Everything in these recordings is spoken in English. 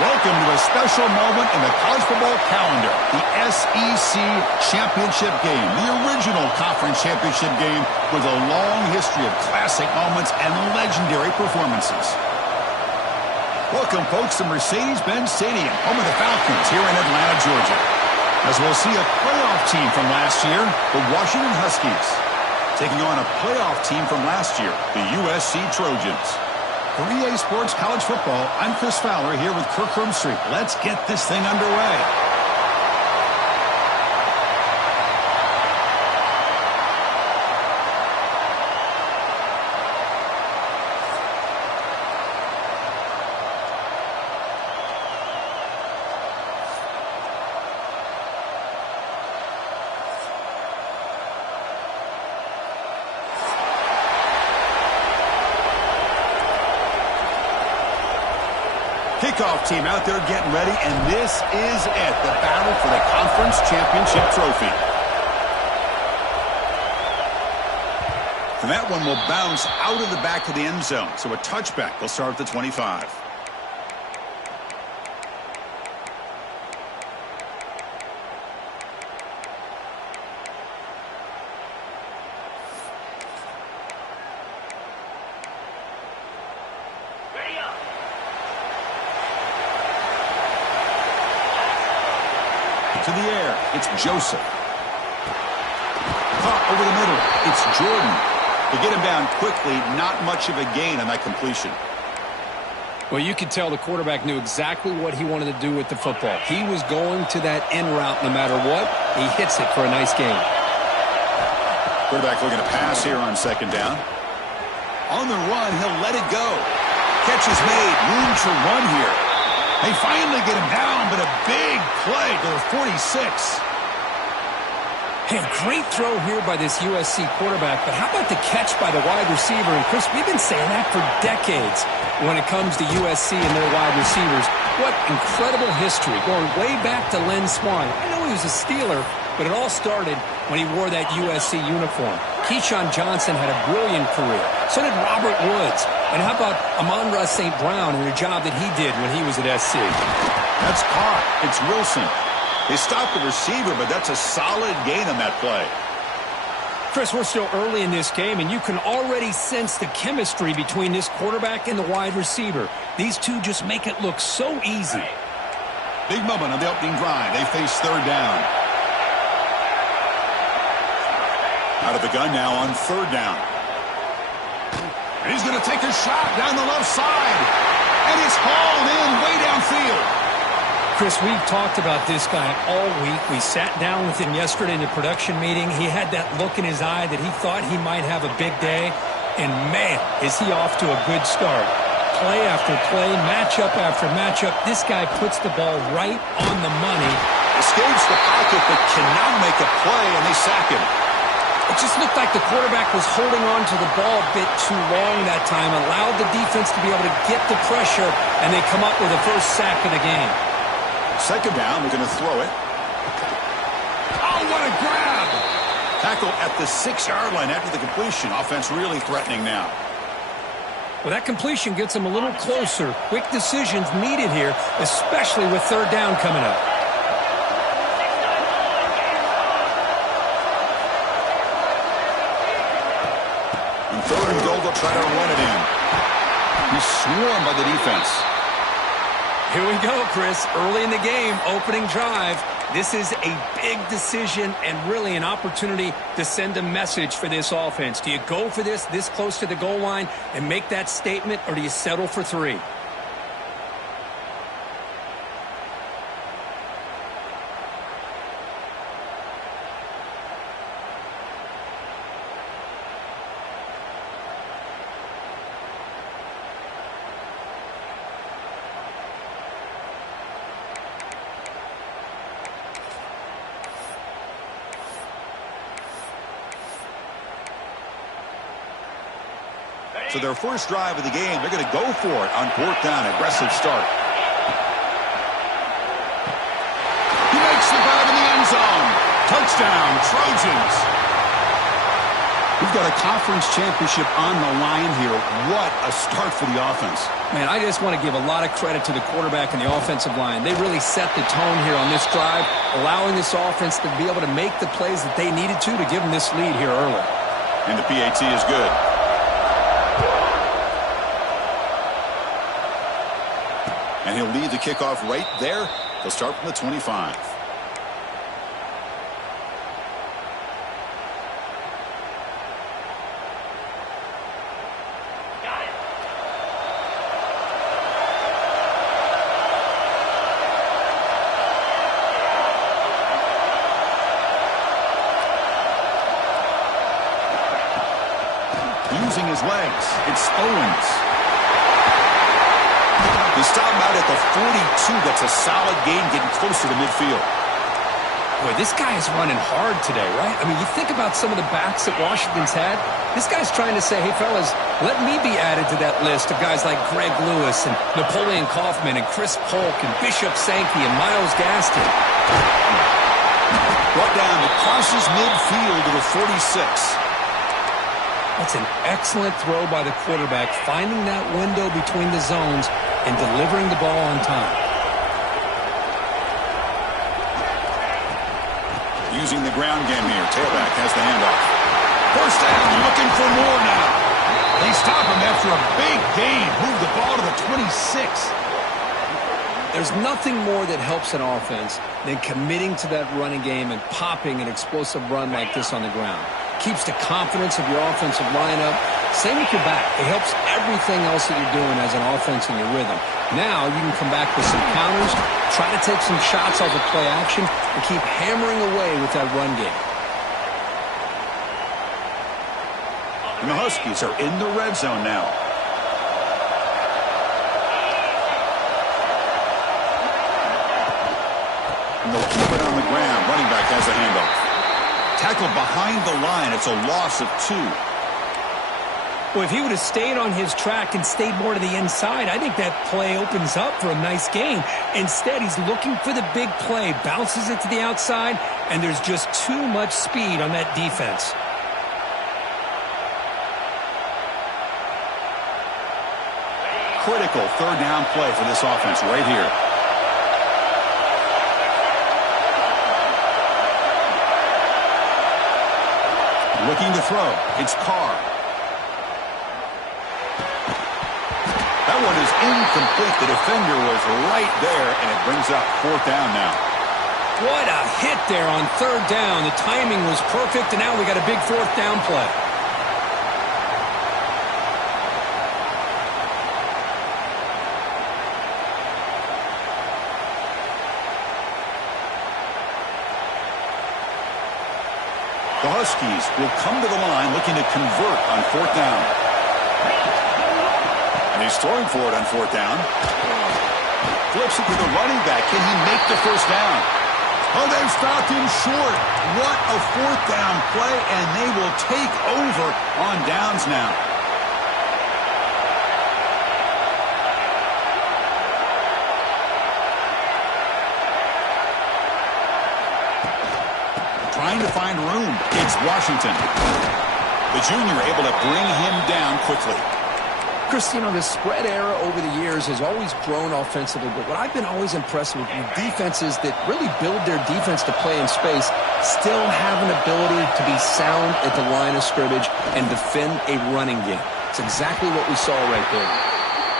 Welcome to a special moment in the college football calendar, the SEC Championship game, the original conference championship game with a long history of classic moments and legendary performances. Welcome, folks, to Mercedes-Benz Stadium, home of the Falcons here in Atlanta, Georgia. As we'll see a playoff team from last year, the Washington Huskies, taking on a playoff team from last year, the USC Trojans. For EA Sports College Football, I'm Chris Fowler here with Kirk Herbstreit. Let's get this thing underway. Kickoff team out there getting ready, and this is it, the battle for the conference championship trophy. And that one will bounce out of the back of the end zone, so a touchback will start at the 25. To the air, it's Joseph. Caught over the middle, it's Jordan. To get him down quickly, not much of a gain on that completion. Well, you could tell the quarterback knew exactly what he wanted to do with the football. He was going to that end route no matter what. He hits it for a nice gain. Quarterback looking to pass here on second down. On the run, he'll let it go. Catch is made, room to run here. They finally get him down, but a big play to the 46. Hey, great throw here by this USC quarterback, but how about the catch by the wide receiver? And, Chris, we've been saying that for decades when it comes to USC and their wide receivers. What incredible history, going way back to Len Swan. I know he was a Steeler, but it all started when he wore that USC uniform. Keyshawn Johnson had a brilliant career. So did Robert Woods. And how about Amon-Ra St. Brown and the job that he did when he was at SC? That's caught. It's Wilson. They stopped the receiver, but that's a solid gain on that play. Chris, we're still early in this game, and you can already sense the chemistry between this quarterback and the wide receiver. These two just make it look so easy. Big moment on the opening drive. They face third down. Out of the gun now on third down. And he's going to take a shot down the left side. And it's hauled in way downfield. Chris, we've talked about this guy all week. We sat down with him yesterday in the production meeting. He had that look in his eye that he thought he might have a big day. And, man, is he off to a good start. Play after play, matchup after matchup. This guy puts the ball right on the money. Escapes the pocket but cannot make a play, and they sack him. It just looked like the quarterback was holding on to the ball a bit too long that time, allowed the defense to be able to get the pressure, and they come up with the first sack of the game. Second down, they're going to throw it. Oh, what a grab! Tackle at the 6-yard line after the completion. Offense really threatening now. Well, that completion gets them a little closer. Quick decisions needed here, especially with third down coming up. Third and goal, they'll try to run it in. He's swarmed by the defense. Here we go, Chris. Early in the game, opening drive. This is a big decision and really an opportunity to send a message for this offense. Do you go for this close to the goal line and make that statement, or do you settle for 3? So their first drive of the game, they're going to go for it on fourth down. Aggressive start. He makes the grab in the end zone. Touchdown, Trojans. We've got a conference championship on the line here. What a start for the offense. Man, I just want to give a lot of credit to the quarterback and the offensive line. They really set the tone here on this drive, allowing this offense to be able to make the plays that they needed to give them this lead here early. And the PAT is good. And he'll lead the kickoff right there. He'll start from the 25. Using his legs, it's Owens. They stop him out at the 42. That's a solid gain, getting closer to midfield. Boy, this guy is running hard today, right? I mean, you think about some of the backs that Washington's had. This guy's trying to say, hey, fellas, let me be added to that list of guys like Greg Lewis and Napoleon Kaufman and Chris Polk and Bishop Sankey and Myles Gaston. Brought down, it crosses midfield to the 46. That's an excellent throw by the quarterback, finding that window between the zones and delivering the ball on time. Using the ground game here. Tailback has the handoff. First down, looking for more now. They stop him after a big gain. Move the ball to the 26. There's nothing more that helps an offense than committing to that running game and popping an explosive run like this on the ground. Keeps the confidence of your offensive lineup. Same with your back. It helps everything else that you're doing as an offense in your rhythm. Now you can come back with some counters, try to take some shots off of play action, and keep hammering away with that run game. And the Huskies are in the red zone now. And they'll keep it on the ground. Running back has the handoff. Tackled behind the line. It's a loss of 2. Well, if he would have stayed on his track and stayed more to the inside, I think that play opens up for a nice gain. Instead, he's looking for the big play, bounces it to the outside, and there's just too much speed on that defense. Critical third down play for this offense right here. Looking to throw. It's Carr. That one is incomplete. The defender was right there, and it brings up 4th down now. What a hit there on 3rd down. The timing was perfect, and now we got a big 4th down play. The Huskies will come to the line looking to convert on 4th down. And he's throwing for it on 4th down. Flips it to the running back. Can he make the first down? Oh, they've stopped him short. What a 4th down play, and they will take over on downs now. Trying to find room. It's Washington. The junior able to bring him down quickly. Chris, you know, the spread era over the years has always grown offensively, but what I've been always impressed with defenses that really build their defense to play in space still have an ability to be sound at the line of scrimmage and defend a running game. It's exactly what we saw right there.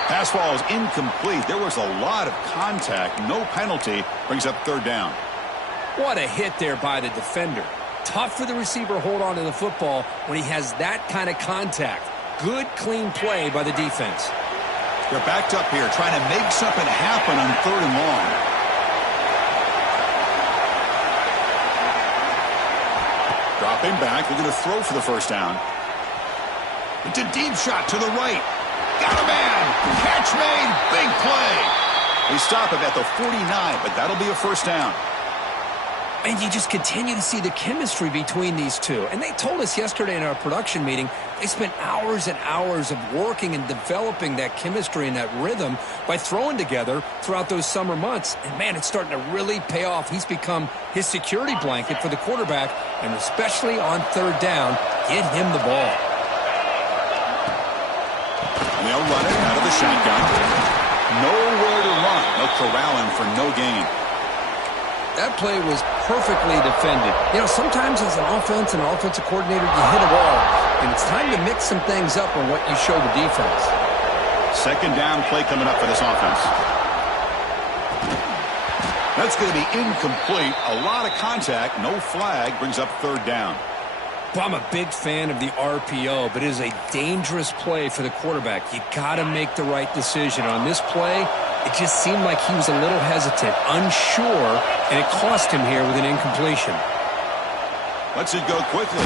Pass ball is incomplete. There was a lot of contact. No penalty. Brings up 3rd down. What a hit there by the defender. Tough for the receiver to hold on to the football when he has that kind of contact. Good, clean play by the defense. They're backed up here, trying to make something happen on 3rd and long. Dropping back, looking to throw for the first down. It's a deep shot to the right. Got a man. Catch made. Big play. They stop him at the 49, but that'll be a first down. And you just continue to see the chemistry between these two. And they told us yesterday in our production meeting, they spent hours and hours of working and developing that chemistry and that rhythm by throwing together throughout those summer months. And, man, it's starting to really pay off. He's become his security blanket for the quarterback, and especially on 3rd down, get him the ball. And they'll run it out of the shotgun. Nowhere to run. They'll corral him for no gain. That play was perfectly defended. You know, sometimes as an offensive coordinator, you hit a wall, and it's time to mix some things up on what you show the defense. Second down play coming up for this offense. That's going to be incomplete. A lot of contact. No flag. Brings up third down. Well, I'm a big fan of the RPO, but it is a dangerous play for the quarterback. You got to make the right decision. On this play, it just seemed like he was a little hesitant, unsure, and it cost him here with an incompletion. Lets it go quickly.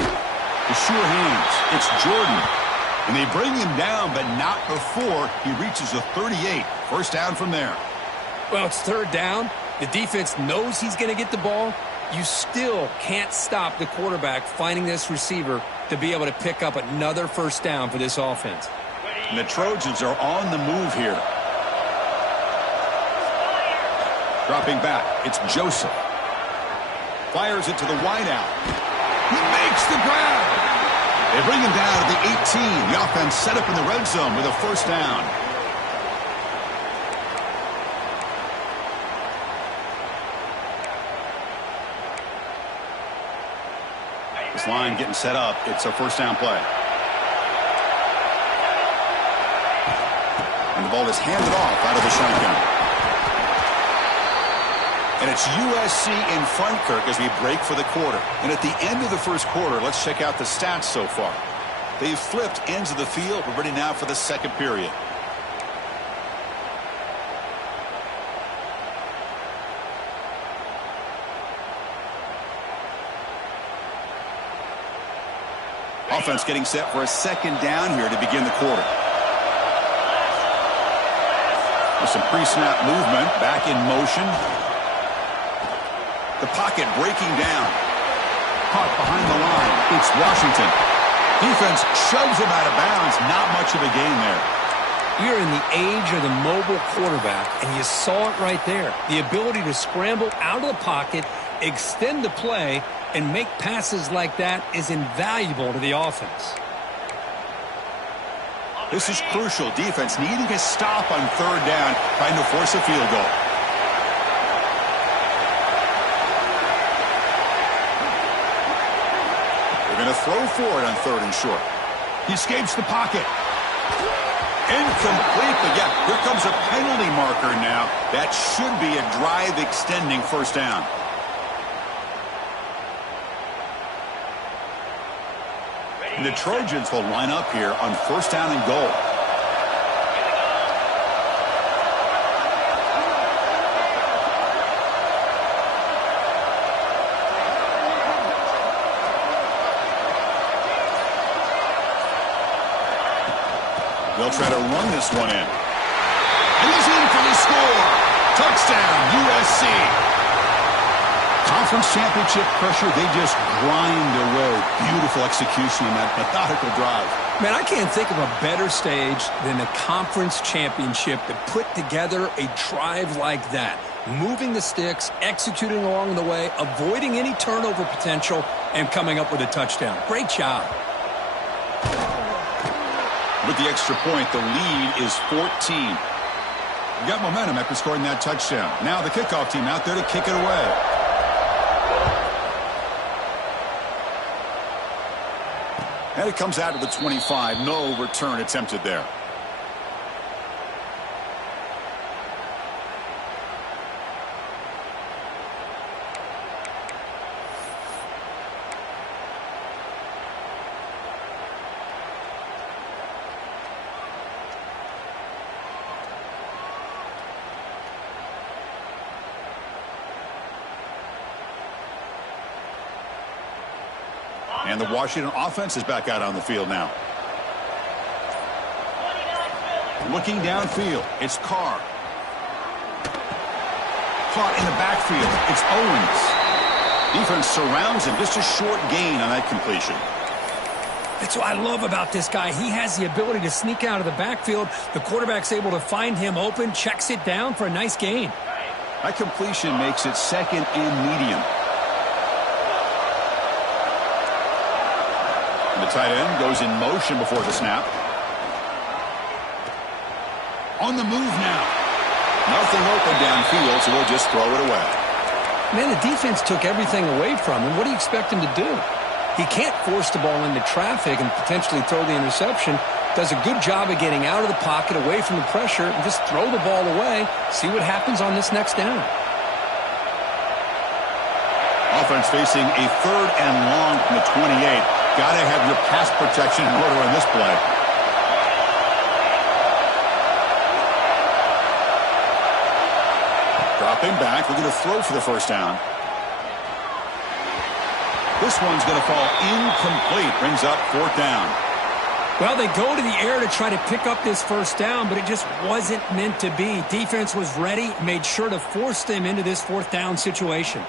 The sure hands. It's Jordan. And they bring him down, but not before he reaches the 38. First down from there. Well, it's third down. The defense knows he's going to get the ball. You still can't stop the quarterback finding this receiver to be able to pick up another first down for this offense. And the Trojans are on the move here. Dropping back, it's Joseph. Fires it to the wideout. He makes the grab. They bring him down to the 18. The offense set up in the red zone with a first down. This line getting set up. It's a first down play. And the ball is handed off out of the shotgun. And it's USC in front, Kirk, as we break for the quarter. And at the end of the first quarter, let's check out the stats so far. They've flipped ends of the field. We're ready now for the second period. Offense getting set for a second down here to begin the quarter. With some pre-snap movement, back in motion. The pocket breaking down. Caught behind the line. It's Washington. Defense shoves him out of bounds. Not much of a gain there. We are in the age of the mobile quarterback, and you saw it right there. The ability to scramble out of the pocket, extend the play, and make passes like that is invaluable to the offense. This is crucial. Defense needing a stop on third down, trying to force a field goal. They're going to throw for it on third and short. He escapes the pocket. Incomplete, but yeah, here comes a penalty marker now. That should be a drive-extending first down. And the Trojans will line up here on first down and goal. They'll try to run this one in. And he's in for the score. Touchdown, USC. Conference championship pressure, they just grind away. Beautiful execution on that methodical drive. Man, I can't think of a better stage than the conference championship to put together a drive like that. Moving the sticks, executing along the way, avoiding any turnover potential, and coming up with a touchdown. Great job. With the extra point, the lead is 14. You got momentum after scoring that touchdown. Now the kickoff team out there to kick it away. And it comes out to the 25. No return attempted there. And the Washington offense is back out on the field now. Looking downfield, it's Carr. Caught in the backfield, it's Owens. Defense surrounds him, just a short gain on that completion. That's what I love about this guy. He has the ability to sneak out of the backfield. The quarterback's able to find him open, checks it down for a nice gain. That completion makes it second and medium. The tight end goes in motion before the snap. On the move now. Nothing open downfield, so we'll just throw it away. Man, the defense took everything away from him. What do you expect him to do? He can't force the ball into traffic and potentially throw the interception. Does a good job of getting out of the pocket, away from the pressure, and just throw the ball away. See what happens on this next down. Offense facing a 3rd and long from the 28. Got to have your pass protection in order on this play. Dropping back, looking to throw for the first down. This one's going to fall incomplete. Brings up 4th down. Well, they go to the air to try to pick up this first down, but it just wasn't meant to be. Defense was ready, made sure to force them into this 4th down situation.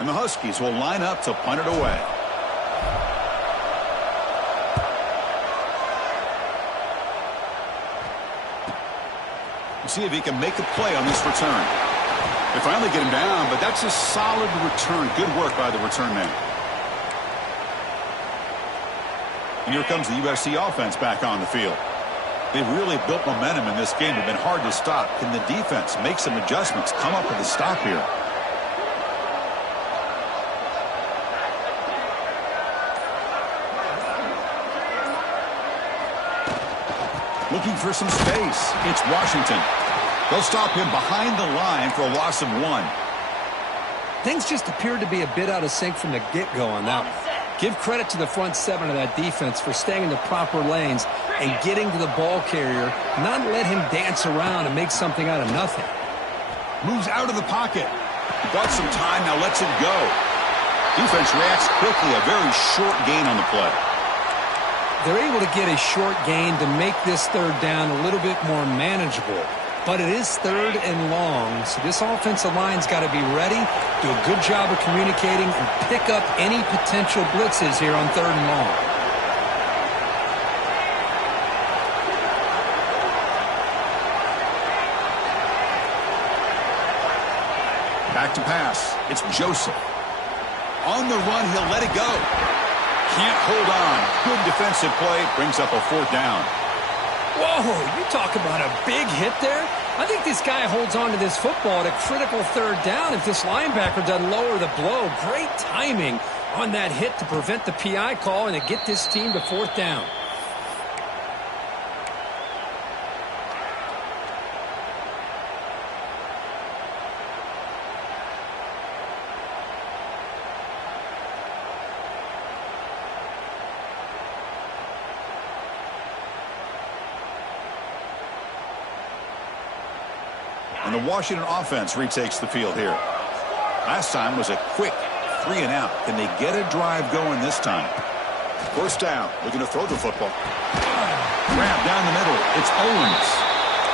And the Huskies will line up to punt it away. We'll see if he can make a play on this return. They finally get him down, but that's a solid return. Good work by the return man. And here comes the USC offense back on the field. They've really built momentum in this game. It's been hard to stop. Can the defense make some adjustments, come up with a stop here? Looking for some space. It's Washington. They'll stop him behind the line for a loss of 1. Things just appeared to be a bit out of sync from the get-go on that one. Give credit to the front 7 of that defense for staying in the proper lanes and getting to the ball carrier, not let him dance around and make something out of nothing. Moves out of the pocket. He got some time, now lets it go. Defense reacts quickly, a very short gain on the play. They're able to get a short gain to make this 3rd down a little bit more manageable. But it is 3rd and long, so this offensive line's got to be ready, do a good job of communicating, and pick up any potential blitzes here on 3rd and long. Back to pass. It's Joseph. On the run, he'll let it go. Can't hold on. Good defensive play. Brings up a 4th down. Whoa, you talk about a big hit there. I think this guy holds on to this football at a critical 3rd down if this linebacker doesn't lower the blow. Great timing on that hit to prevent the PI call and to get this team to 4th down. And the Washington offense retakes the field here. Last time was a quick 3 and out. Can they get a drive going this time? 1st down. Looking to throw the football. Grab down the middle. It's Owens.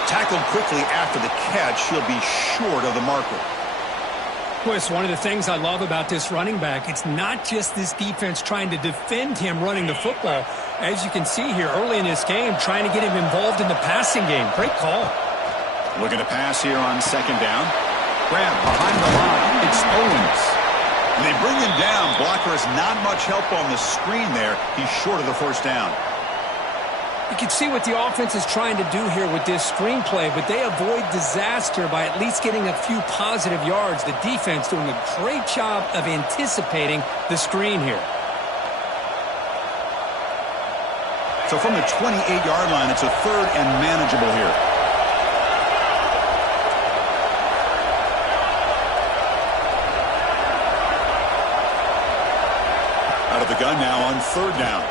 Tackled quickly after the catch. He'll be short of the marker. Boy, it's one of the things I love about this running back. It's not just this defense trying to defend him running the football. As you can see here early in this game, trying to get him involved in the passing game. Great call. Looking to pass here on 2nd down. Grab behind the line. It's Owens. And they bring him down. Blocker has not much help on the screen there. He's short of the 1st down. You can see what the offense is trying to do here with this screenplay, but they avoid disaster by at least getting a few positive yards. The defense doing a great job of anticipating the screen here. So from the 28-yard line, it's a 3rd and manageable here. Out of the gun now on 3rd down.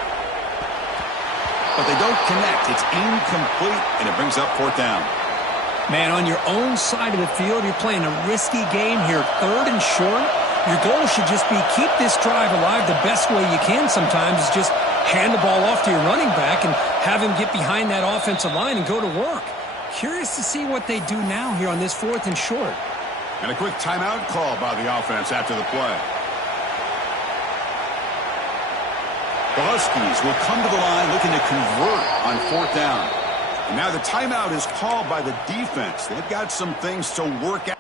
But they don't connect. It's incomplete, and it brings up 4th down. Man, on your own side of the field, you're playing a risky game here. 3rd and short. Your goal should just be keep this drive alive the best way you can sometimes is just hand the ball off to your running back and have him get behind that offensive line and go to work. Curious to see what they do now here on this 4th and short. And a quick timeout call by the offense after the play. The Huskies will come to the line looking to convert on 4th down. And now the timeout is called by the defense. They've got some things to work out.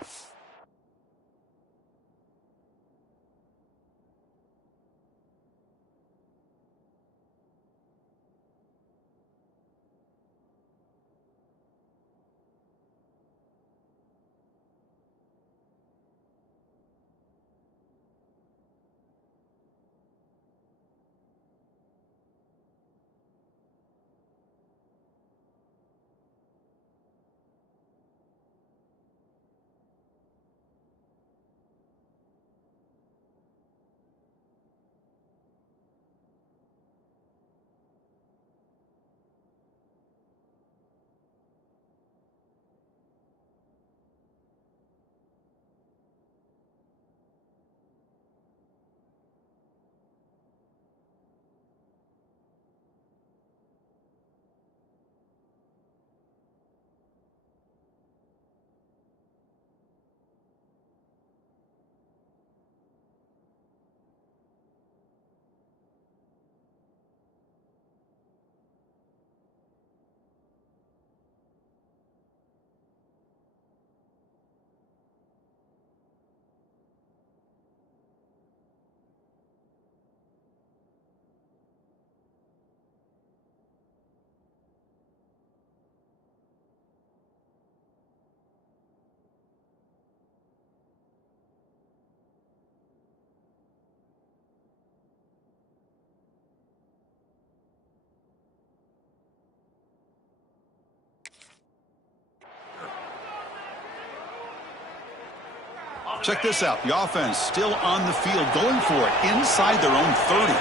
Check this out. The offense still on the field, going for it inside their own 30.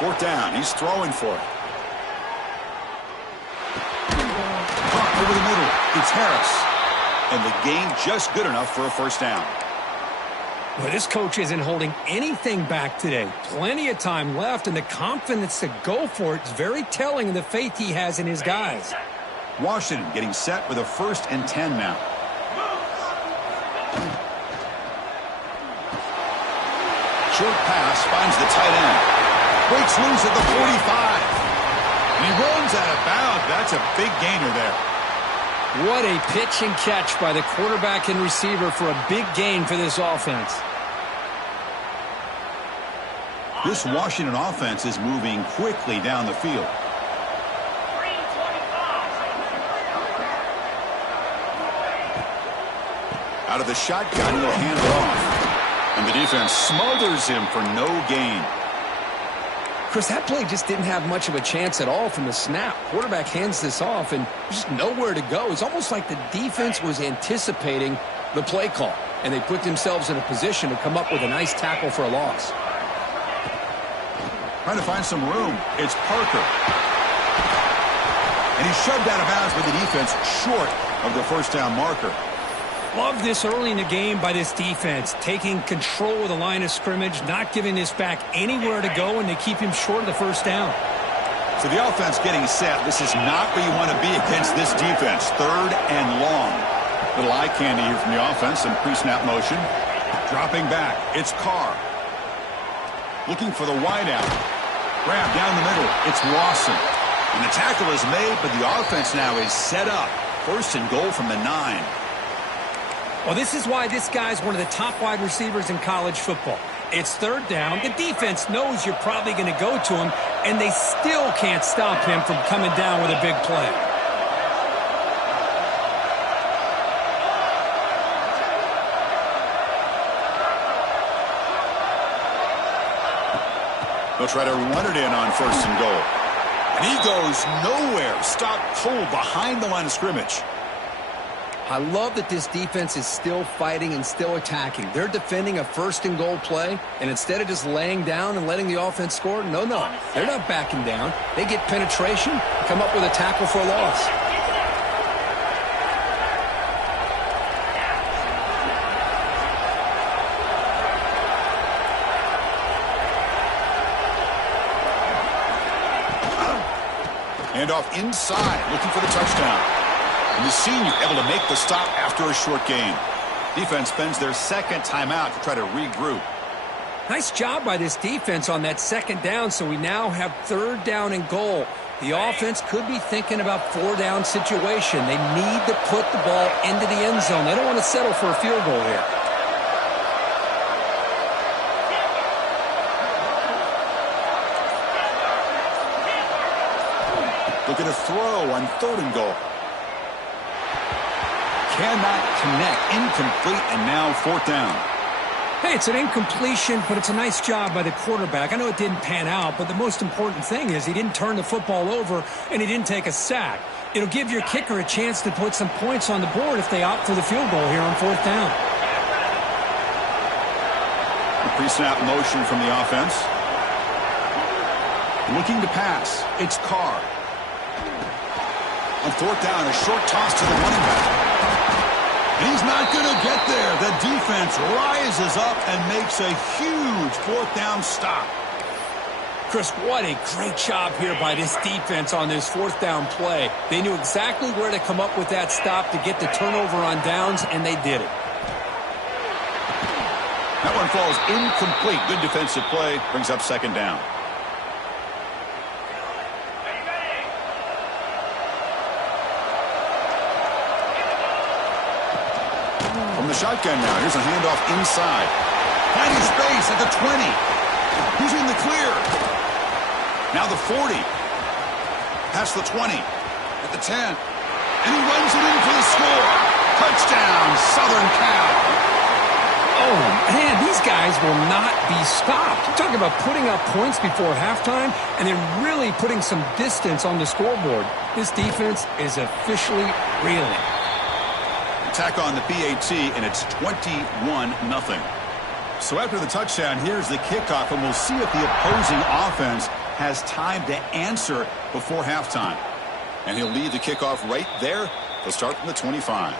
Fourth down. He's throwing for it. Caught over the middle. It's Harris. And the gain just good enough for a first down. Well, this coach isn't holding anything back today. Plenty of time left, and the confidence to go for it is very telling of the faith he has in his guys. Washington getting set with a 1st and 10 now. Short pass finds the tight end. Breaks loose at the 45. And he runs out of bounds. That's a big gainer there. What a pitch and catch by the quarterback and receiver for a big gain for this offense. This Washington offense is moving quickly down the field. Out of the shotgun, he'll hand it off. And the defense smothers him for no gain. Chris, that play just didn't have much of a chance at all from the snap. Quarterback hands this off, and there's just nowhere to go. It's almost like the defense was anticipating the play call, and they put themselves in a position to come up with a nice tackle for a loss. Trying to find some room. It's Parker. And he's shoved out of bounds with the defense short of the first down marker. Love this early in the game by this defense, taking control of the line of scrimmage, not giving this back anywhere to go, and they keep him short of the first down. So the offense getting set. This is not where you want to be against this defense. 3rd and long. Little eye candy here from the offense. Some pre-snap motion. Dropping back. It's Carr. Looking for the wideout. Grab down the middle. It's Lawson. And the tackle is made, but the offense now is set up. 1st and goal from the 9. Well, this is why this guy's one of the top wide receivers in college football. It's 3rd down. The defense knows you're probably going to go to him, and they still can't stop him from coming down with a big play. They'll try to run it in on 1st and goal. And he goes nowhere. Stopped cold behind the line of scrimmage. I love that this defense is still fighting and still attacking. They're defending a 1st and goal play, and instead of just laying down and letting the offense score, no, they're not backing down. They get penetration, come up with a tackle for a loss. Handoff inside, looking for the touchdown. And the senior able to make the stop after a short gain. Defense spends their 2nd timeout to try to regroup. Nice job by this defense on that 2nd down, so we now have 3rd down and goal. The offense could be thinking about 4-down situation. They need to put the ball into the end zone. They don't want to settle for a field goal here. Look at a throw on 3rd and goal. Cannot connect. Incomplete, and now 4th down. Hey, it's an incompletion, but it's a nice job by the quarterback. I know it didn't pan out, but the most important thing is he didn't turn the football over, and he didn't take a sack. It'll give your kicker a chance to put some points on the board if they opt for the field goal here on 4th down. A pre-snap motion from the offense. Looking to pass. It's Carr. On 4th down, a short toss to the running back. He's not going to get there. The defense rises up and makes a huge 4th down stop. Chris, what a great job here by this defense on this 4th down play. They knew exactly where to come up with that stop to get the turnover on downs, and they did it. That one falls incomplete. Good defensive play. Brings up 2nd down. The shotgun now. Here's a handoff inside. Finding space at the 20. He's in the clear. Now the 40. Past the 20. At the 10. And he runs it in for the score. Touchdown, Southern Cal. Oh, man, these guys will not be stopped. You're talking about putting up points before halftime and then really putting some distance on the scoreboard. This defense is officially reeling. Attack on the PAT, and it's 21-0. So after the touchdown, here's the kickoff, and we'll see if the opposing offense has time to answer before halftime. And he'll lead the kickoff right there. They'll start from the 25.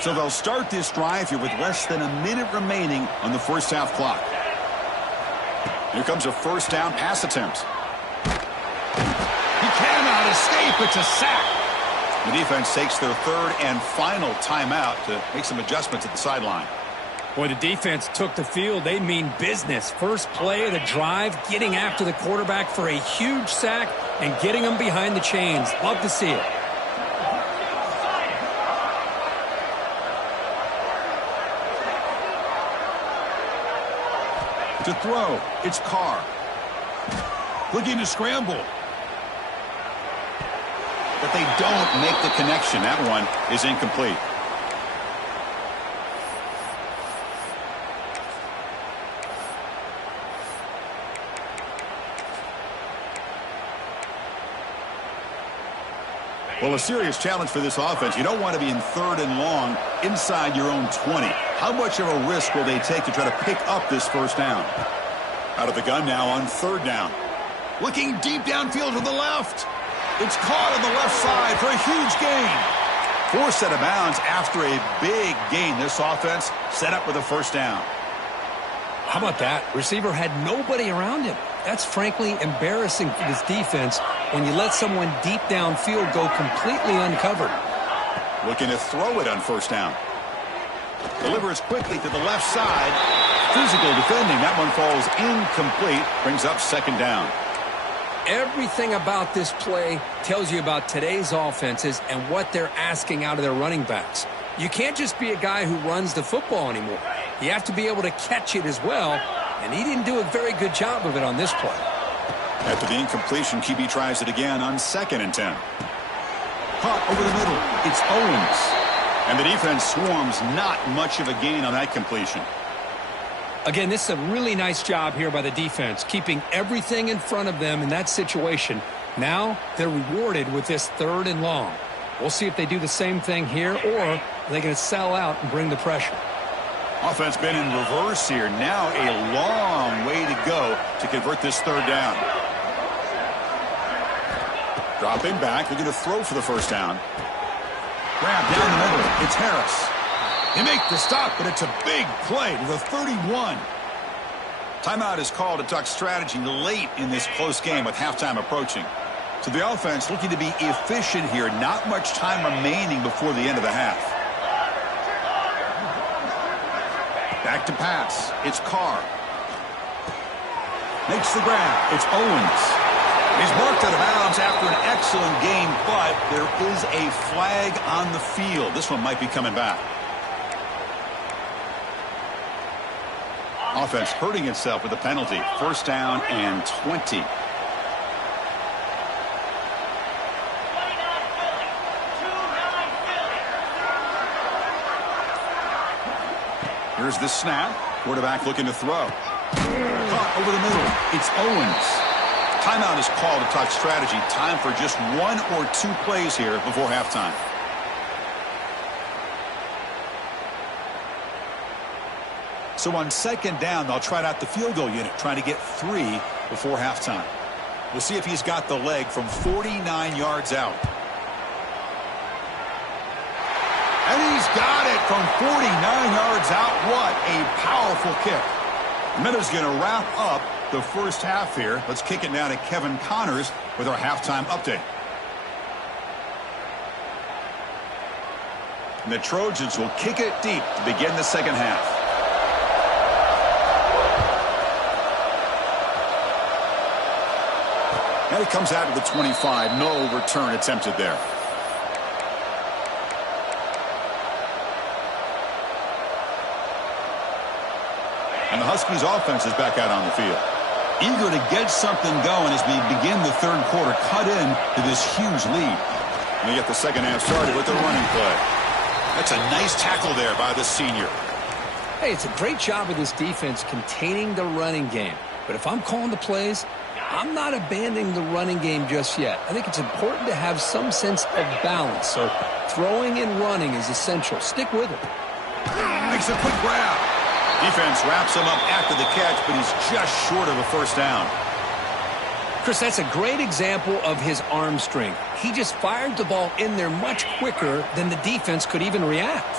So they'll start this drive here with less than a minute remaining on the first half clock. Here comes a first down pass attempt. He cannot escape. It's a sack. The defense takes their third and final timeout to make some adjustments at the sideline. Boy, the defense took the field. They mean business. First play of the drive, getting after the quarterback for a huge sack and getting him behind the chains. Love to see it. To throw, it's Carr. Looking to scramble. But they don't make the connection. That one is incomplete. Well, a serious challenge for this offense. You don't want to be in third and long inside your own 20. How much of a risk will they take to try to pick up this first down? Out of the gun now on third down. Looking deep downfield to the left. It's caught on the left side for a huge gain. Forced out of bounds after a big gain. This offense set up with a first down. How about that? Receiver had nobody around him. That's frankly embarrassing for this defense when you let someone deep downfield go completely uncovered. Looking to throw it on first down. Delivers quickly to the left side. Physical defending. That one falls incomplete. Brings up second down. Everything about this play tells you about today's offenses and what they're asking out of their running backs. You can't just be a guy who runs the football anymore. You have to be able to catch it as well, and he didn't do a very good job of it on this play. After the incompletion, QB tries it again on 2nd and 10. Caught over the middle. It's Owens. And the defense swarms, not much of a gain on that completion. Again, this is a really nice job here by the defense, keeping everything in front of them in that situation. Now they're rewarded with this third and long. We'll see if they do the same thing here, or are they going to sell out and bring the pressure. Offense been in reverse here. Now a long way to go to convert this third down. Dropping back, looking to throw for the first down. Grab down the middle. It's Harris. They make the stop, but it's a big play to the 31. Timeout is called to talk strategy late in this close game with halftime approaching. So the offense looking to be efficient here. Not much time remaining before the end of the half. Back to pass. It's Carr. Makes the grab. It's Owens. He's marked out of bounds after an excellent game, but there is a flag on the field. This one might be coming back. Offense hurting itself with a penalty. First down and 20. Here's the snap. Quarterback looking to throw. Caught over the middle. It's Owens. Timeout is called to talk strategy. Time for just 1 or 2 plays here before halftime. So on 2nd down, they'll try out the field goal unit, trying to get 3 before halftime. We'll see if he's got the leg from 49 yards out. And he's got it from 49 yards out. What a powerful kick. The Minnows going to wrap up the first half here. Let's kick it now to Kevin Connors with our halftime update. And the Trojans will kick it deep to begin the second half. And it comes out to the 25. No return attempted there. And the Huskies offense is back out on the field. eager to get something going as we begin the third quarter, cut in to this huge lead. We get the second half started with the running play. That's a nice tackle there by the senior. Hey, it's a great job of this defense containing the running game. But if I'm calling the plays, I'm not abandoning the running game just yet. I think it's important to have some sense of balance. So throwing and running is essential. Stick with it. Makes a quick grab. Defense wraps him up after the catch, but he's just short of a first down. Chris, that's a great example of his arm strength. He just fired the ball in there much quicker than the defense could even react.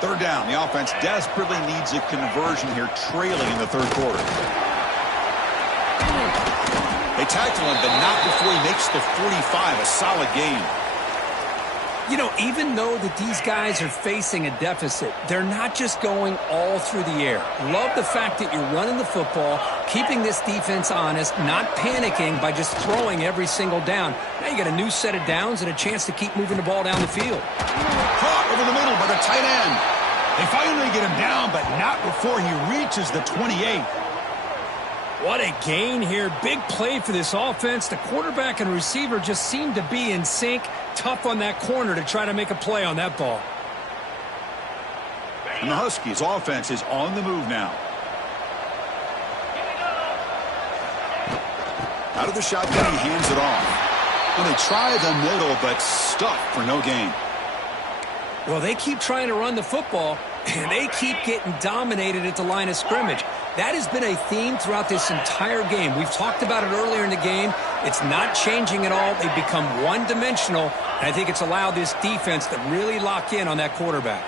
Third down. The offense desperately needs a conversion here, trailing in the third quarter. They tackle him, but not before he makes the 45, a solid gain. You know, even though that these guys are facing a deficit, they're not just going all through the air. Love the fact that you're running the football, keeping this defense honest, not panicking by just throwing every single down. Now you got a new set of downs and a chance to keep moving the ball down the field. Caught over the middle by the tight end. They finally get him down, but not before he reaches the 28. What a gain here. Big play for this offense. The quarterback and receiver just seem to be in sync. Tough on that corner to try to make a play on that ball. And the Huskies' offense is on the move now. Out of the shotgun, he hands it off. Well, they try the middle, but stuck for no gain. Well, they keep trying to run the football, and they keep getting dominated at the line of scrimmage. That has been a theme throughout this entire game. We've talked about it earlier in the game. It's not changing at all. They've become one-dimensional, and I think it's allowed this defense to really lock in on that quarterback.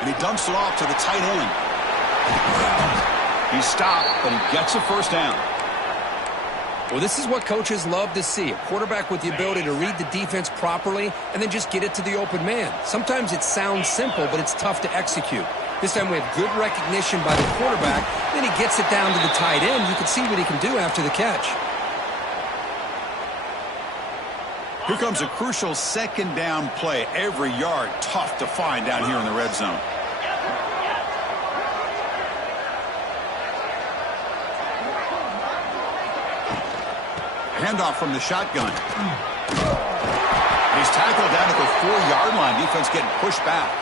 And he dumps it off to the tight end. He's stopped, but he gets a first down. Well, this is what coaches love to see. A quarterback with the ability to read the defense properly and then just get it to the open man. Sometimes it sounds simple, but it's tough to execute. This time we have good recognition by the quarterback. Then he gets it down to the tight end. You can see what he can do after the catch. Here comes a crucial second down play. Every yard tough to find down here in the red zone. Handoff from the shotgun. He's tackled down at the 4-yard line. Defense getting pushed back.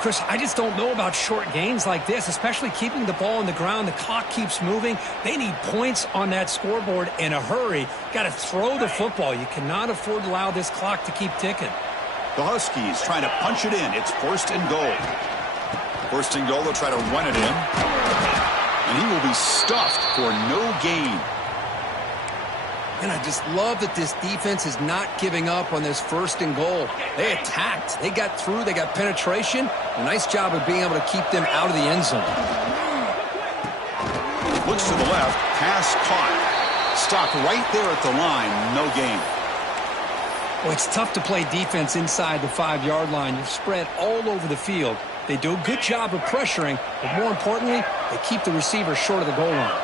Chris, I just don't know about short gains like this, especially keeping the ball on the ground. The clock keeps moving. They need points on that scoreboard in a hurry. Got to throw the football. You cannot afford to allow this clock to keep ticking. The Huskies trying to punch it in. It's first and goal. First and goal, they'll try to run it in. And he will be stuffed for no gain. And I just love that this defense is not giving up on this first and goal. They attacked. They got through. They got penetration. A nice job of being able to keep them out of the end zone. Looks to the left. Pass caught. Stopped right there at the line. No gain. Well, it's tough to play defense inside the 5-yard line. You're spread all over the field. They do a good job of pressuring, but more importantly, they keep the receiver short of the goal line.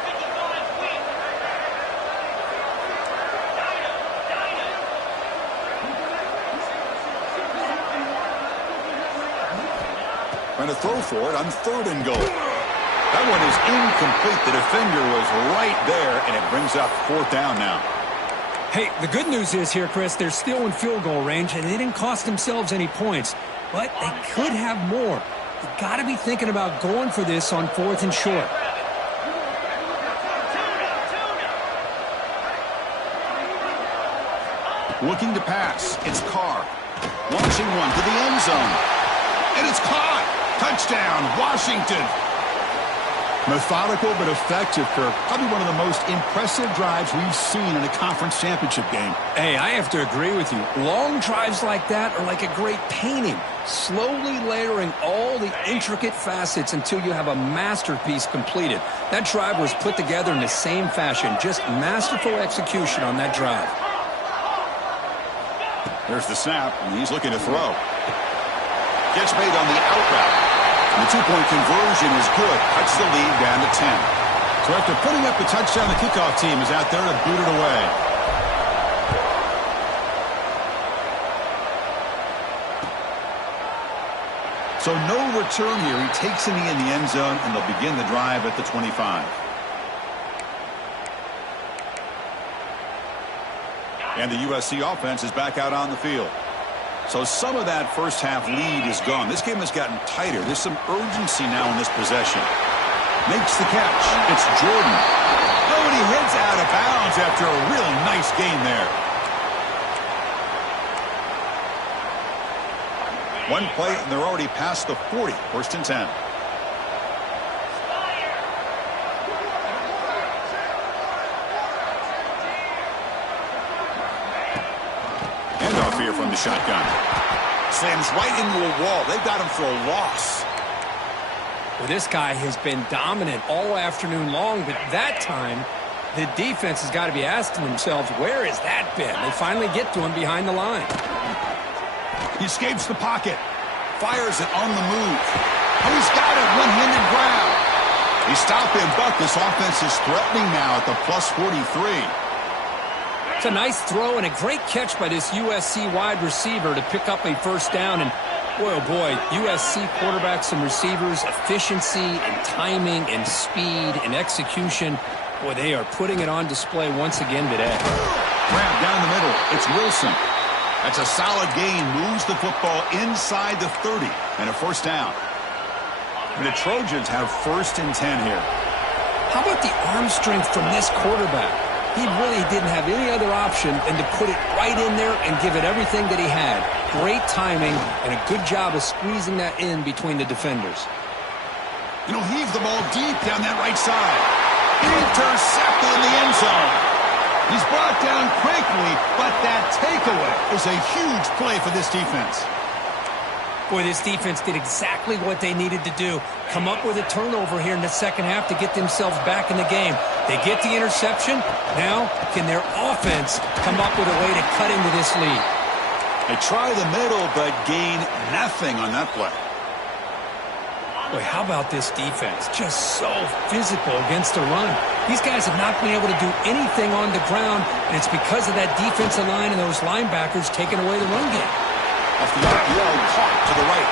Trying to throw for it on third and goal. That one is incomplete. The defender was right there, and it brings up fourth down now. Hey, the good news is here, Chris, they're still in field goal range, and they didn't cost themselves any points, but they could have more. You got to be thinking about going for this on fourth and short. Looking to pass. It's Carr. Launching one to the end zone. And it's caught. Touchdown, Washington. Methodical but effective, Kirk. Probably one of the most impressive drives we've seen in a conference championship game. Hey, I have to agree with you. Long drives like that are like a great painting. Slowly layering all the intricate facets until you have a masterpiece completed. That drive was put together in the same fashion. Just masterful execution on that drive. There's the snap, and he's looking to throw. Gets made on the out route. And the two-point conversion is good. Cuts the lead down to 10. So after putting up the touchdown, the kickoff team is out there to boot it away. So no return here. He takes in the end zone, and they'll begin the drive at the 25. And the USC offense is back out on the field. So some of that first half lead is gone. This game has gotten tighter. There's some urgency now in this possession. Makes the catch. It's Jordan. Oh, and he heads out of bounds after a really nice gain there. One play, and they're already past the 40. First and 10. Handoff here from the shotgun. Slams right into a wall. They've got him for a loss. Well, this guy has been dominant all afternoon long, but that time, the defense has got to be asking themselves, where has that been? They finally get to him behind the line. He escapes the pocket. Fires it on the move. Oh, he's got it. One-handed grab. He stopped him, but this offense is threatening now at the plus 43. It's a nice throw and a great catch by this USC wide receiver to pick up a first down. And boy, oh boy, USC quarterbacks and receivers, efficiency and timing and speed and execution. Boy, they are putting it on display once again today. Grab down the middle. It's Wilson. That's a solid gain. Moves the football inside the 30 and a first down. And the Trojans have first and 10 here. How about the arm strength from this quarterback? He really didn't have any other option than to put it right in there and give it everything that he had. Great timing and a good job of squeezing that in between the defenders. And he'll heave the ball deep down that right side. Intercepted in the end zone. He's brought down quickly, but that takeaway is a huge play for this defense. Boy, this defense did exactly what they needed to do. Come up with a turnover here in the second half to get themselves back in the game. They get the interception. Now, can their offense come up with a way to cut into this lead? They try the middle, but gain nothing on that play. Boy, how about this defense? Just so physical against the run. These guys have not been able to do anything on the ground, and it's because of that defensive line and those linebackers taking away the run game. Off the RPO, caught to the right.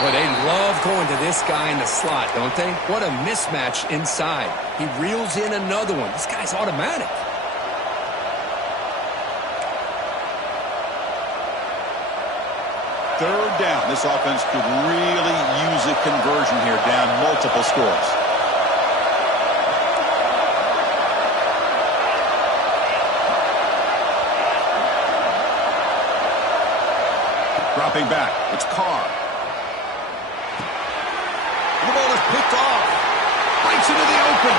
Boy, they love going to this guy in the slot, don't they? What a mismatch inside. He reels in another one. This guy's automatic. Third down. This offense could really use a conversion here, down multiple scores. Dropping back. It's Carr. And the ball is picked off. Breaks into the open.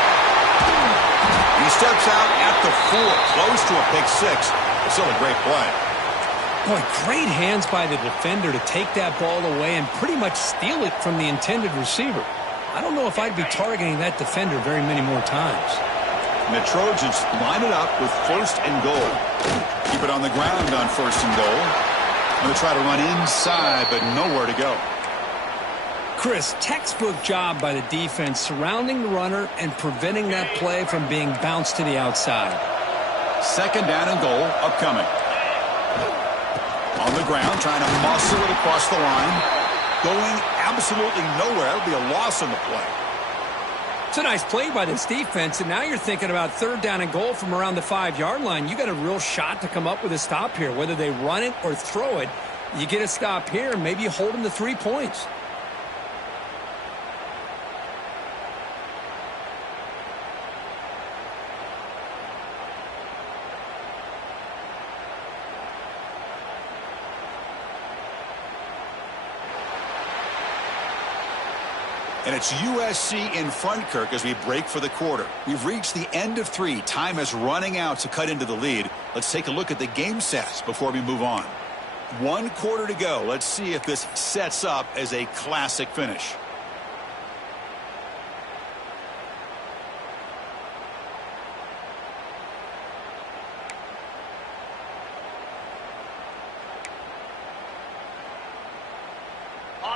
He steps out at the 4, close to a pick 6. Still a great play. Boy, great hands by the defender to take that ball away and pretty much steal it from the intended receiver. I don't know if I'd be targeting that defender very many more times. And the Trojans line it up with first and goal. Keep it on the ground on first and goal. Going to try to run inside, but nowhere to go. Chris, textbook job by the defense surrounding the runner and preventing that play from being bounced to the outside. Second down and goal upcoming. On the ground, trying to muscle it across the line. Going absolutely nowhere. That'll be a loss on the play. It's a nice play by this defense, and now you're thinking about third down and goal from around the 5-yard line. You got a real shot to come up with a stop here. Whether they run it or throw it, you get a stop here, and maybe you hold them to 3 points. And it's USC in front, Kirk, as we break for the quarter. We've reached the end of 3. Time is running out to cut into the lead. Let's take a look at the game stats before we move on. 1 quarter to go. Let's see if this sets up as a classic finish.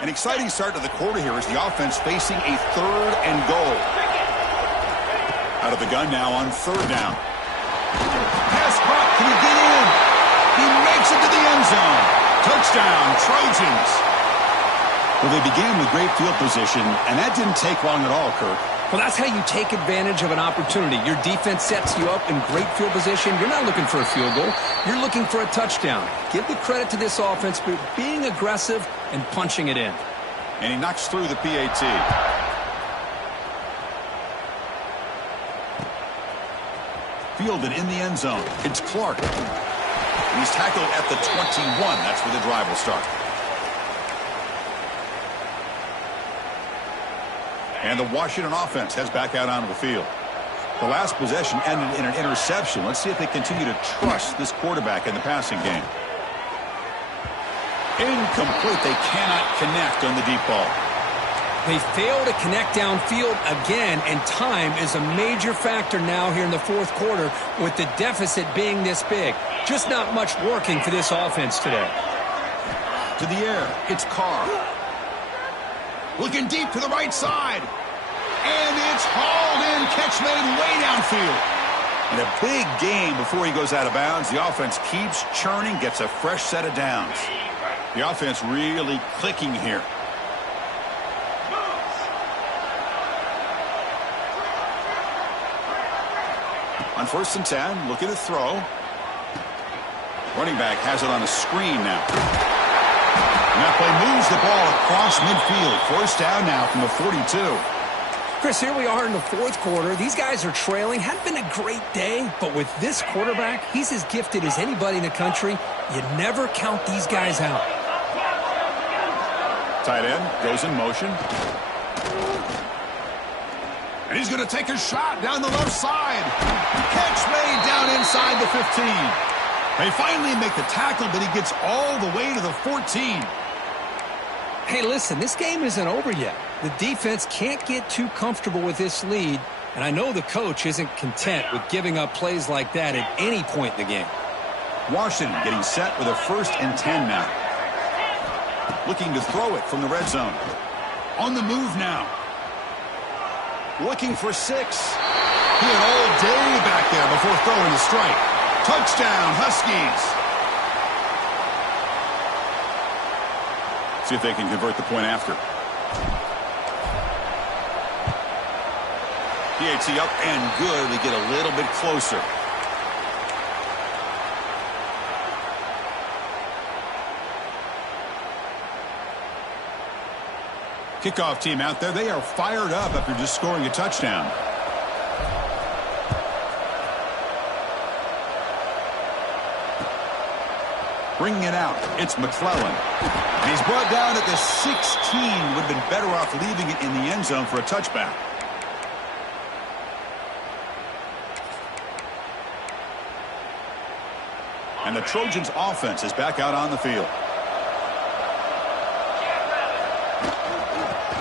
An exciting start to the quarter here as the offense facing a third and goal. Out of the gun now on third down. Pass caught. Can he get in? He makes it to the end zone. Touchdown, Trojans. Well, they began with great field position, and that didn't take long at all, Kirk. Well, that's how you take advantage of an opportunity. Your defense sets you up in great field position. You're not looking for a field goal. You're looking for a touchdown. Give the credit to this offense for being aggressive and punching it in. And he knocks through the PAT. Fielded in the end zone. It's Clark. He's tackled at the 21. That's where the drive will start. And the Washington offense heads back out onto the field. The last possession ended in an interception. Let's see if they continue to trust this quarterback in the passing game. Incomplete. They cannot connect on the deep ball. They fail to connect downfield again, and time is a major factor now here in the fourth quarter with the deficit being this big. Just not much working for this offense today. To the air, it's Carr. Looking deep to the right side. And it's hauled in. Catch made way downfield. And a big game before he goes out of bounds. The offense keeps churning, gets a fresh set of downs. The offense really clicking here. On 1st and 10, looking to throw. Running back has it on a screen now. And that play moves the ball across midfield. 1st down now from the 42. Chris, here we are in the fourth quarter. These guys are trailing. Hadn't been a great day, but with this quarterback, he's as gifted as anybody in the country. You never count these guys out. Tight end goes in motion. And he's going to take a shot down the left side. Catch made down inside the 15. They finally make the tackle, but he gets all the way to the 14. Hey, listen, this game isn't over yet. The defense can't get too comfortable with this lead, and I know the coach isn't content with giving up plays like that at any point in the game. Washington getting set with a 1st and 10 now. Looking to throw it from the red zone. On the move now. Looking for 6. He had all day back there before throwing the strike. Touchdown, Huskies. See if they can convert the point after. PAT up and good. We get a little bit closer. Kickoff team out there. They are fired up after just scoring a touchdown. Bringing it out, it's McClellan. And he's brought down at the 16. Would have been better off leaving it in the end zone for a touchback. And the Trojans' offense is back out on the field.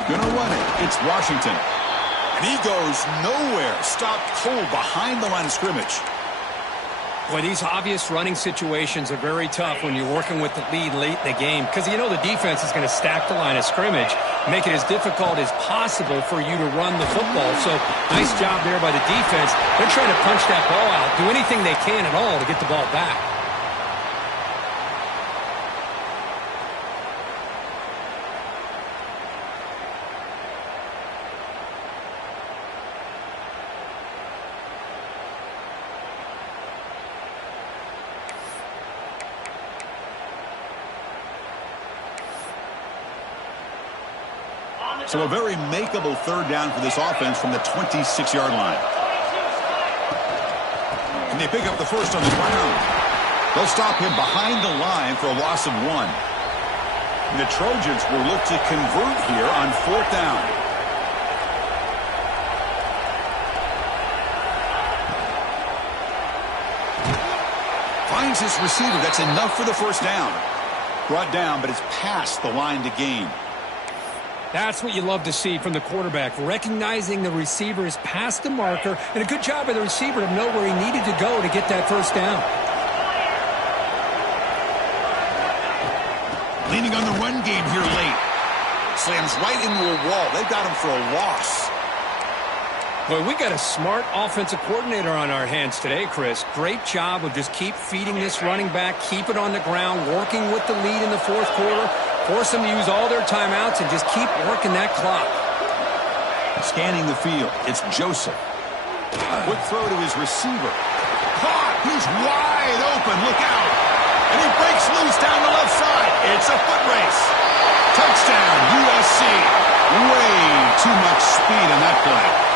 Gonna run it. It's Washington. And he goes nowhere. Stopped cold behind the line of scrimmage. Boy, these obvious running situations are very tough when you're working with the lead late in the game because you know the defense is going to stack the line of scrimmage, make it as difficult as possible for you to run the football. So nice job there by the defense. They're trying to punch that ball out, do anything they can at all to get the ball back. So a very makeable 3rd down for this offense from the 26-yard line. And they pick up the 1st on the ground. They'll stop him behind the line for a loss of 1. And the Trojans will look to convert here on 4th down. Finds his receiver. That's enough for the 1st down. Brought down, but it's past the line to gain. That's what you love to see from the quarterback, recognizing the receiver is past the marker, and a good job by the receiver to know where he needed to go to get that 1st down. Leaning on the run game here late. Slams right into a wall. They've got him for a loss. Boy, we got a smart offensive coordinator on our hands today, Chris. Great job of just keep feeding this running back, keep it on the ground, working with the lead in the 4th quarter. Force them to use all their timeouts and just keep working that clock. Scanning the field, it's Joseph. Quick throw to his receiver. Caught! He's wide open. Look out! And he breaks loose down the left side. It's a foot race. Touchdown, USC. Way too much speed on that play.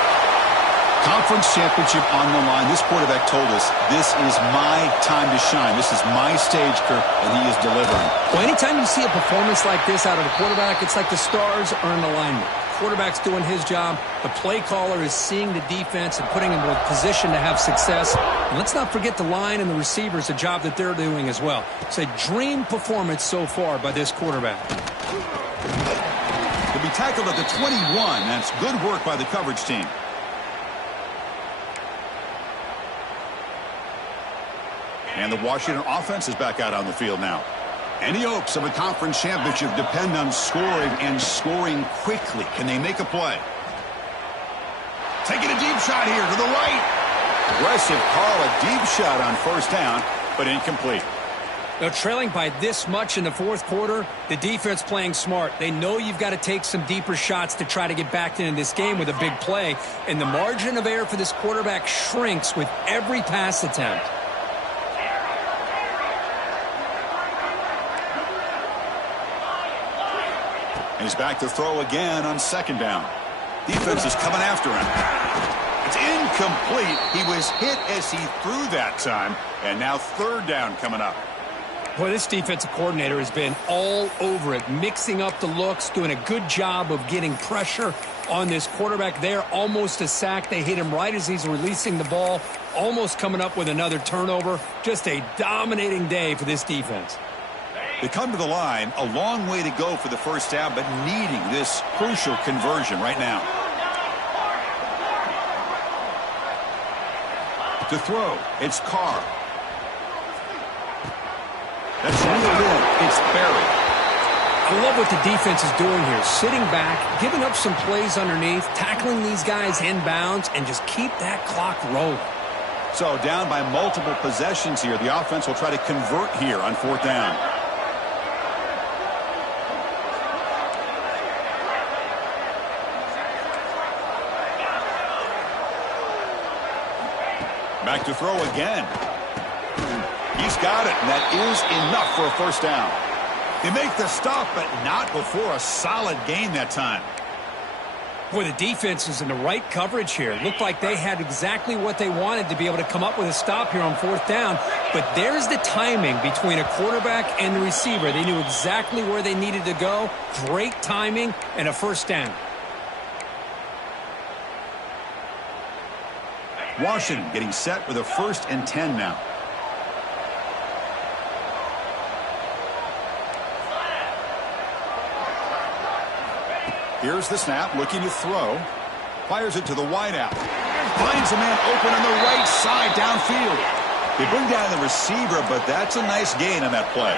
Conference championship on the line. This quarterback told us, this is my time to shine. This is my stage, Kirk, and he is delivering. Well, anytime you see a performance like this out of a quarterback, it's like the stars are in alignment. Quarterback's doing his job. The play caller is seeing the defense and putting him in a position to have success. And let's not forget the line and the receivers, the job that they're doing as well. It's a dream performance so far by this quarterback. To be tackled at the 21, that's good work by the coverage team. And the Washington offense is back out on the field now. Any hopes of a conference championship depend on scoring and scoring quickly. Can they make a play? Taking a deep shot here to the right. Aggressive call, a deep shot on first down, but incomplete. Now, trailing by this much in the fourth quarter, the defense playing smart. They know you've got to take some deeper shots to try to get back into this game with a big play. And the margin of error for this quarterback shrinks with every pass attempt. He's back to throw again on second down. Defense is coming after him. It's incomplete. He was hit as he threw that time. And now third down coming up. Boy, this defensive coordinator has been all over it, mixing up the looks, doing a good job of getting pressure on this quarterback there. Almost a sack. They hit him right as he's releasing the ball, almost coming up with another turnover. Just a dominating day for this defense. They come to the line, a long way to go for the first down, but needing this crucial conversion right now. To throw, it's Carr. That's reeled in. It's buried. I love what the defense is doing here. Sitting back, giving up some plays underneath, tackling these guys inbounds, and just keep that clock rolling. So down by multiple possessions here. The offense will try to convert here on fourth down. Back to throw again. He's got it, and that is enough for a first down. They make the stop, but not before a solid gain that time. Boy, the defense is in the right coverage here. Looked like they had exactly what they wanted to be able to come up with a stop here on fourth down. But there's the timing between a quarterback and the receiver. They knew exactly where they needed to go. Great timing and a first down. Washington getting set with a 1st and 10 now. Here's the snap, looking to throw. Fires it to the wideout. Finds a man open on the right side downfield. They bring down the receiver, but that's a nice gain on that play.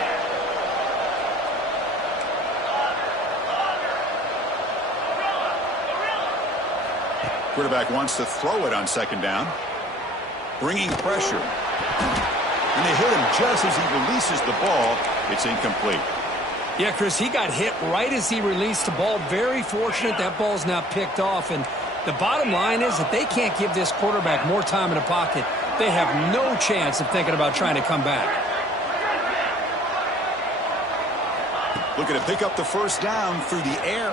Quarterback wants to throw it on second down. Bringing pressure. And they hit him just as he releases the ball. It's incomplete. Yeah, Chris, he got hit right as he released the ball. Very fortunate that ball's not picked off. And the bottom line is that they can't give this quarterback more time in the pocket. They have no chance of thinking about trying to come back. Looking to pick up the first down through the air.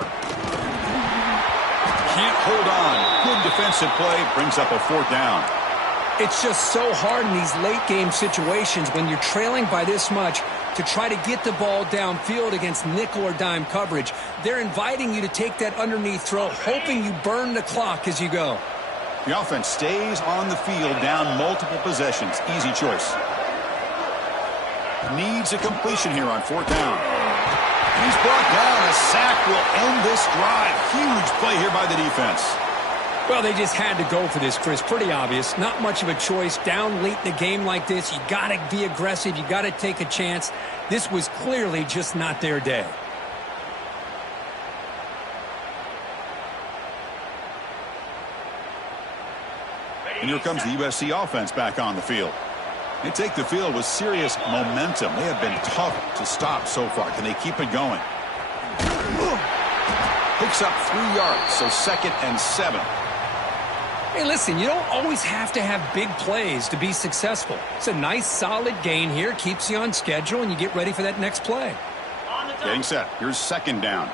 Can't hold on. Good defensive play. Brings up a fourth down. It's just so hard in these late-game situations when you're trailing by this much to try to get the ball downfield against nickel or dime coverage. They're inviting you to take that underneath throw, hoping you burn the clock as you go. The offense stays on the field down multiple possessions. Easy choice. Needs a completion here on fourth down. He's brought down. A sack will end this drive. Huge play here by the defense. Well, they just had to go for this, Chris. Pretty obvious. Not much of a choice. Down late in a game like this, you got to be aggressive. You got to take a chance. This was clearly just not their day. And here comes the USC offense back on the field. They take the field with serious momentum. They have been tough to stop so far. Can they keep it going? Picks up 3 yards, so 2nd and 7. Hey, listen, you don't always have to have big plays to be successful. It's a nice, solid gain here. Keeps you on schedule, and you get ready for that next play. Getting set. Here's 2nd down.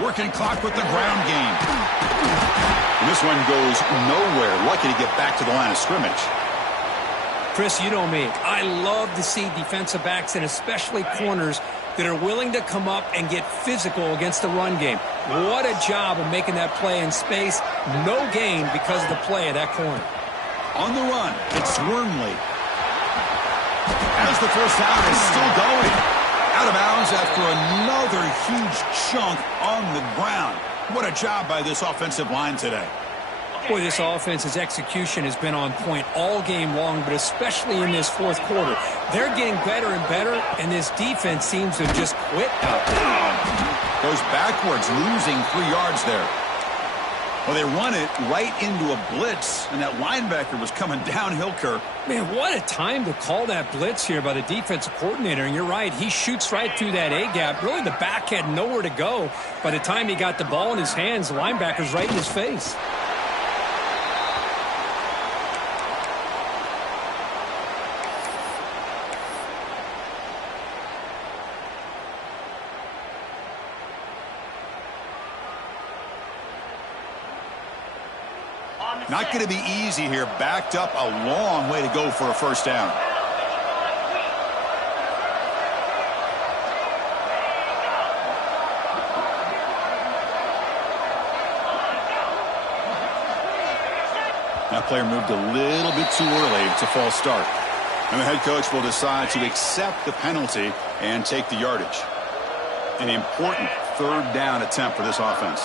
Working clock with the ground game. And this one goes nowhere. Lucky to get back to the line of scrimmage. Chris, you know me. I love to see defensive backs and especially corners that are willing to come up and get physical against the run game. What a job of making that play in space. No gain because of the play of that corner. On the run, it's Wormley. As the first down is still going. Out of bounds after another huge chunk on the ground. What a job by this offensive line today. Boy, this offense's execution has been on point all game long, but especially in this fourth quarter. They're getting better and better, and this defense seems to have just quit out there. Goes backwards, losing 3 yards there. Well, they run it right into a blitz, and that linebacker was coming downhill, Kirk. Man, what a time to call that blitz here by the defensive coordinator. And you're right, he shoots right through that A-gap. Really, the back had nowhere to go. By the time he got the ball in his hands, the linebacker's right in his face. Not going to be easy here. Backed up a long way to go for a first down. That player moved a little bit too early. It's a false start. And the head coach will decide to accept the penalty and take the yardage. An important 3rd down attempt for this offense.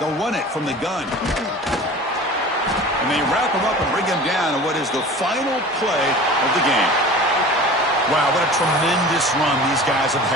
They'll run it from the gun. And they wrap him up and bring him down in what is the final play of the game. Wow, what a tremendous run these guys have had.